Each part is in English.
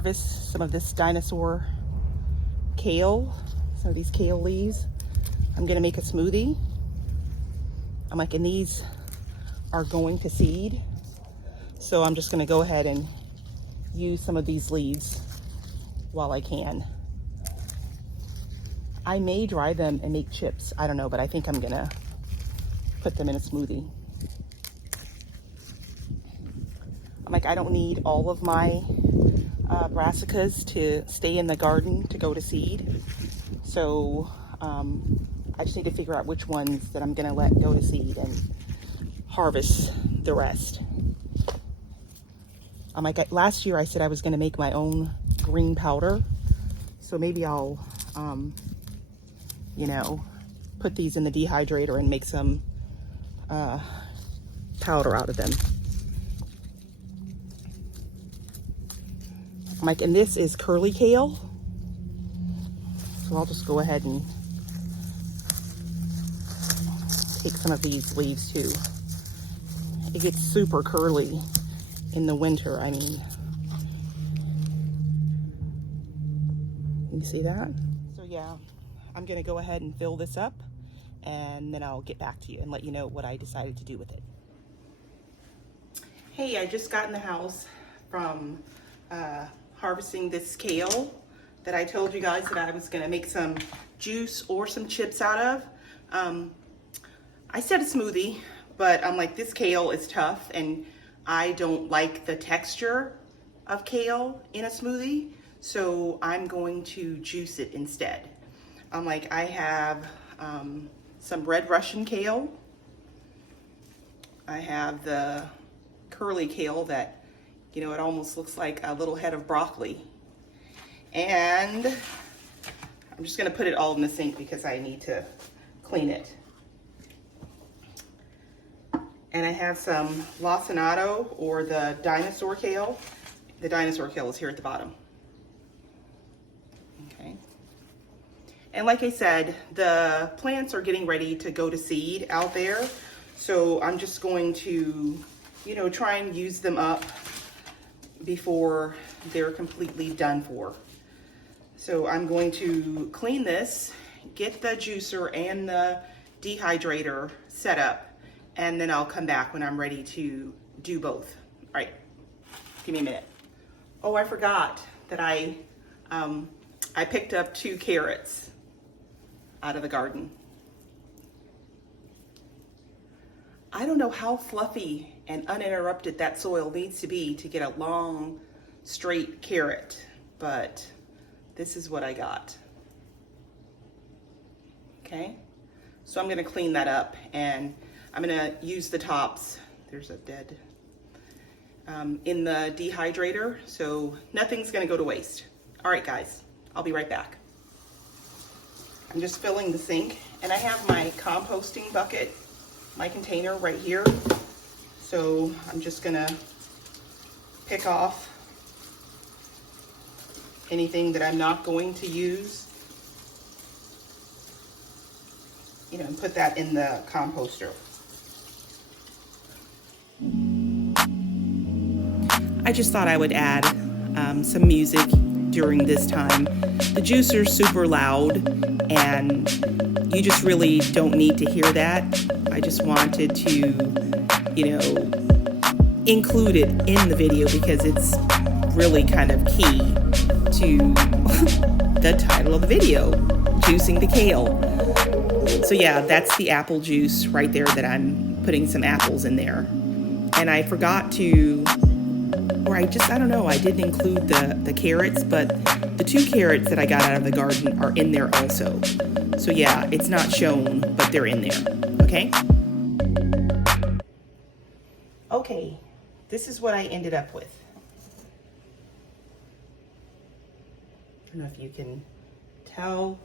harvest some of this dinosaur kale, some of these kale leaves. I'm gonna make a smoothie. I'm like, and these are going to seed. So I'm just gonna go ahead and use some of these leaves while I can. I may dry them and make chips. I don't know, but I think I'm gonna put them in a smoothie. I'm like, I don't need all of my brassicas to stay in the garden to go to seed. So I just need to figure out which ones that I'm gonna let go to seed and harvest the rest. I'm like, last year I said I was gonna make my own green powder. So maybe I'll, you know, put these in the dehydrator and make some powder out of them. I'm like, and this is curly kale. So I'll just go ahead and take some of these leaves too. It gets super curly in the winter. I mean, you see that? So yeah, I'm gonna go ahead and fill this up and then I'll get back to you and let you know what I decided to do with it. Hey, I just got in the house from harvesting this kale that I told you guys that I was gonna make some juice or some chips out of. I said a smoothie, but I'm like, this kale is tough and I don't like the texture of kale in a smoothie, so I'm going to juice it instead. I'm like, I have some red Russian kale. I have the curly kale that, you know, it almost looks like a little head of broccoli. And I'm just gonna put it all in the sink because I need to clean it. And I have some Lacinato, or the dinosaur kale. The dinosaur kale is here at the bottom. Okay. And like I said, the plants are getting ready to go to seed out there. So I'm just going to, you know, try and use them up before they're completely done for. So I'm going to clean this, get the juicer and the dehydrator set up, and then I'll come back when I'm ready to do both. All right, give me a minute. Oh, I forgot that I picked up 2 carrots out of the garden. I don't know how fluffy and uninterrupted that soil needs to be to get a long, straight carrot, but this is what I got. Okay, so I'm gonna clean that up and I'm gonna use the tops. There's a dead, in the dehydrator, so nothing's gonna go to waste. All right, guys, I'll be right back. I'm just filling the sink and I have my composting bucket, my container right here. So I'm just gonna pick off anything that I'm not going to use, you know, and put that in the composter. I just thought I would add some music during this time. The juicer's super loud and you just really don't need to hear that. I just wanted to, you know, include it in the video because it's really kind of key to the title of the video, juicing the kale. So yeah, that's the apple juice right there that I'm putting some apples in there. And I forgot to, or I don't know, I didn't include the carrots, but the 2 carrots that I got out of the garden are in there also. So yeah, it's not shown, but they're in there, okay? Okay, this is what I ended up with. I don't know if you can tell,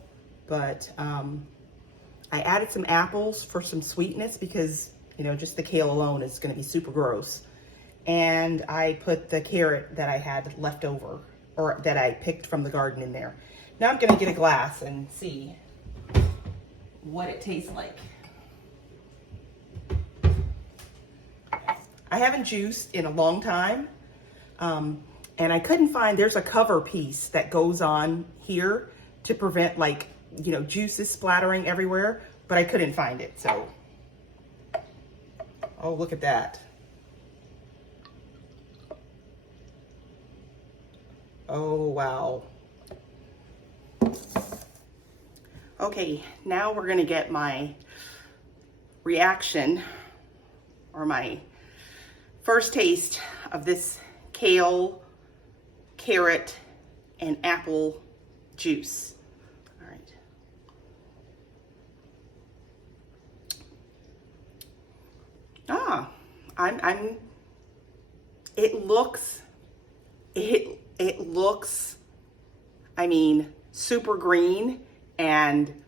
but I added some apples for some sweetness because, you know, just the kale alone is gonna be super gross. And I put the carrot that I had left over, or that I picked from the garden, in there. Now I'm gonna get a glass and see what it tastes like. I haven't juiced in a long time. And I couldn't find, there's a cover piece that goes on here to prevent like, you know, juices splattering everywhere, but I couldn't find it, so. Oh, look at that. Oh, wow. Okay, now we're gonna get my reaction, or my first taste of this kale, carrot, and apple juice. All right. It looks, I mean, super green, and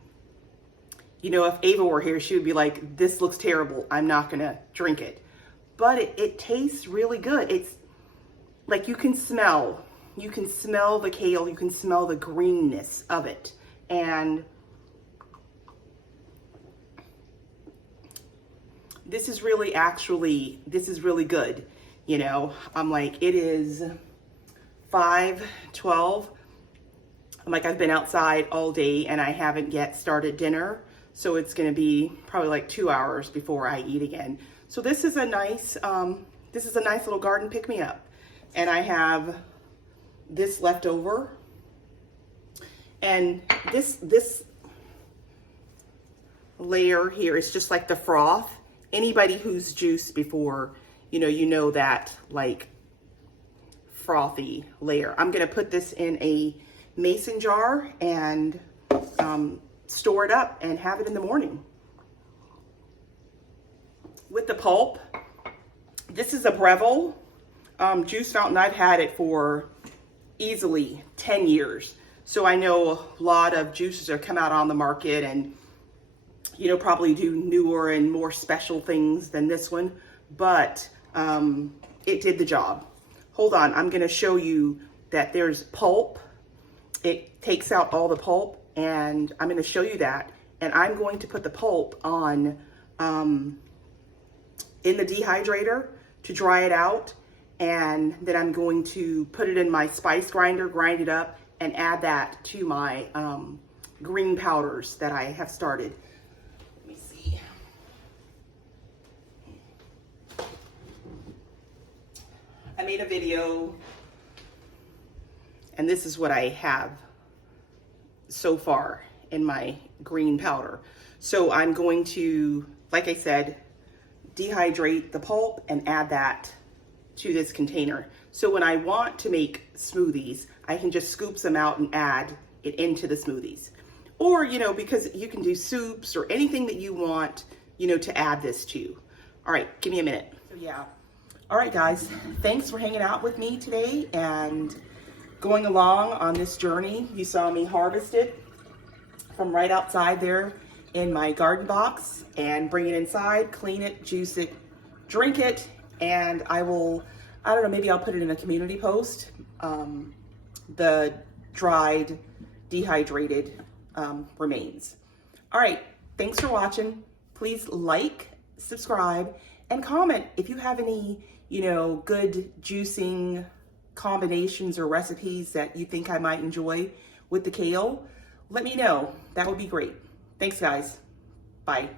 you know, if Ava were here, she would be like, this looks terrible, I'm not gonna drink it. But it tastes really good. It's like you can smell the kale, you can smell the greenness of it. And this is really good. You know, I'm like, it is 5:12. I'm like, I've been outside all day and I haven't yet started dinner. So it's gonna be probably like 2 hours before I eat again. So this is a nice little garden pick-me-up. And I have this left over. And this layer here is just like the froth. Anybody who's juiced before, you know that like frothy layer. I'm gonna put this in a mason jar and store it up and have it in the morning. With the pulp, this is a Breville juice fountain. I've had it for easily 10 years. So I know a lot of juices that come out on the market and, you know, probably do newer and more special things than this one, but it did the job. Hold on, I'm gonna show you that there's pulp. It takes out all the pulp, and I'm gonna show you that. And I'm going to put the pulp on in the dehydrator to dry it out. And then I'm going to put it in my spice grinder, grind it up, and add that to my green powders that I have started. Let me see. I made a video, and this is what I have so far in my green powder. So I'm going to, like I said, dehydrate the pulp and add that to this container. So when I want to make smoothies, I can just scoop some out and add it into the smoothies. Or, you know, because you can do soups or anything that you want, you know, to add this to. All right, give me a minute. So yeah. All right, guys, thanks for hanging out with me today and going along on this journey. You saw me harvest it from right outside there in my garden box and bring it inside, clean it, juice it, drink it, and I don't know, maybe I'll put it in a community post, the dried, dehydrated remains. All right, thanks for watching. Please like, subscribe, and comment if you have any, you know, good juicing combinations or recipes that you think I might enjoy with the kale. Let me know. That would be great. Thanks, guys. Bye.